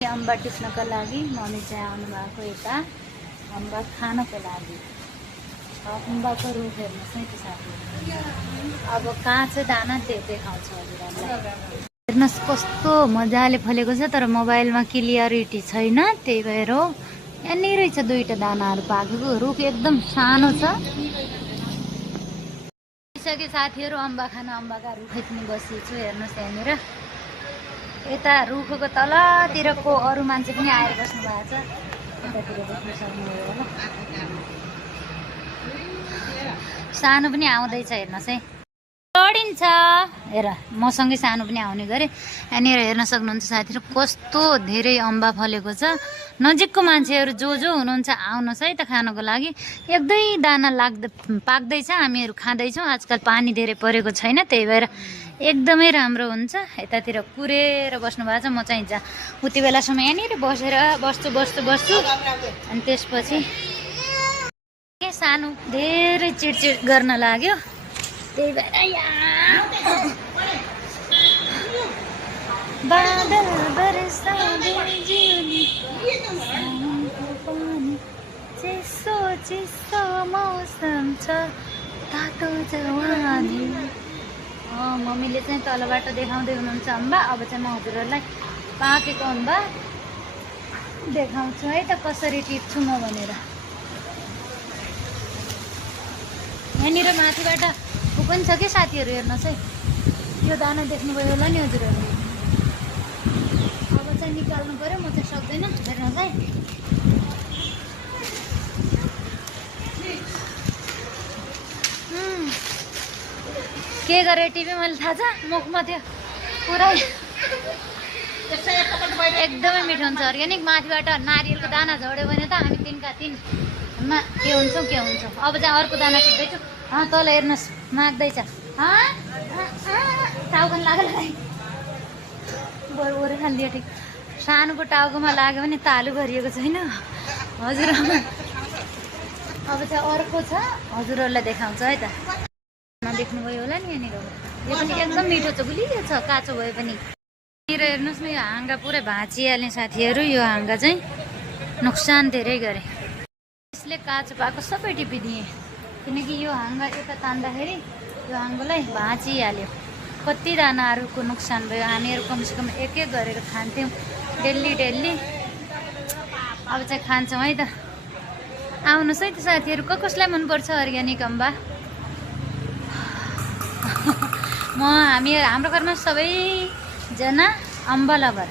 अम्बा टिप्नको लागि मम्मी चाहिँ आउनु भएको यता अम्बा खानको लागि। अम्बाको रुख हेर्नुहोस् है त्यो साथी। अब काँचो दाना त्यो देखाउँछ हजुरहरूलाई। हेर्नुहोस् कस्तो मजाले फलेको छ, तर मोबाइलमा क्लियरिटी छैन, त्यही भएर हो। यहाँनिर रहेछ दुईटा दानाहरू पाकेको। रुख एकदम सानो छ। आइसके साथीहरू अम्बा खान अम्बाका रुखै पनि बसिएको छु। हेर्नुहोस् यहाँनिर यता रुखको तलतिरको अरू मान्छे पनि आएर बस्नु भएको छ। यतातिर बस्नु सक्नुभयो होला। सानो पनि आउँदैछ हेर्नुहोस् है, लडिन्छ। हेर मसँगै सानो पनि आउने गरे। यहाँनिर हेर्न सक्नुहुन्छ साथीहरू कस्तो धेरै अम्बा फलेको छ। नजिकको मान्छेहरू जो हुनुहुन्छ आउनुहोस् है त खानको लागि। एक दुई दाना पाक्दैछ, हामीहरू खाँदैछौँ। आजकल पानी धेरै परेको छैन, त्यही भएर एकदमै राम्रो हुन्छ। यतातिर कुरेर बस्नु भएको छ। म चाहिँ उति बेलासम्म यहाँनिर बस्छु अनि त्यसपछि के सानो धेरै चिडचिड गर्न लाग्यो, त्यही भएर बादल बरसाउँदै जिउनी चिसो चिसो मौसम छ तातो जवानी। मम्मीले चाहिँ तलबाट देखाउँदै हुनुहुन्छ अम्बा। अब चाहिँ म हजुरहरूलाई पाकेको अम्बा देखाउँछु है त कसरी टिप्छु म भनेर। यहाँनिर माथिबाट ऊ पनि छ कि साथीहरू, हेर्नुहोस् है यो दाना देख्नुभयो होला नि हजुरहरूले। अब चाहिँ निकाल्नु पऱ्यो, म चाहिँ सक्दैन। हेर्नुहोस् है के गरेँ टिपी मैले थाहा छ, मुखमा थियो पुरै। एकदमै मिठो हुन्छ अर्ग्यानिक। माथिबाट नारियलको दाना झऱ्यो भने त हामी तिनका तिनमा के हुन्छौँ। अब चाहिँ अर्को दाना टिप्दैछु। तल हेर्नुहोस् माग्दैछ। टाउको लाग्यो बरु ओरे खालिदियो ठिक। सानोको टाउकोमा लाग्यो भने तालु भरिएको छैन हजुर। अब चाहिँ अर्को छ, हजुरहरूलाई देखाउँछ है त। देख्नुभयो होला नि यहाँनिर, यो पनि एकदम मिठो छ, गुलियो छ काँचो भए पनि। यहाँनिर हेर्नुहोस् न यो हाँगा पुरै भाँचिहाल्ने साथीहरू। यो हाँगा चाहिँ नोक्सान धेरै गरे। यसले काँचो पाएको सबै टिपिदिएँ, किनकि यो हाँगा यता तान्दाखेरि यो हाँगालाई भाँचिहाल्यो। कति दानाहरूको नोक्सान भयो। हामीहरू कमसेकम एक गरेर खान्थ्यौँ डेली। अब चाहिँ खान्छौँ है त। आउनुहोस् है त साथीहरू, कसलाई मनपर्छ अर्ग्यानिक अम्बा। हाम्रो घरमा सबैजना अम्बा लभर।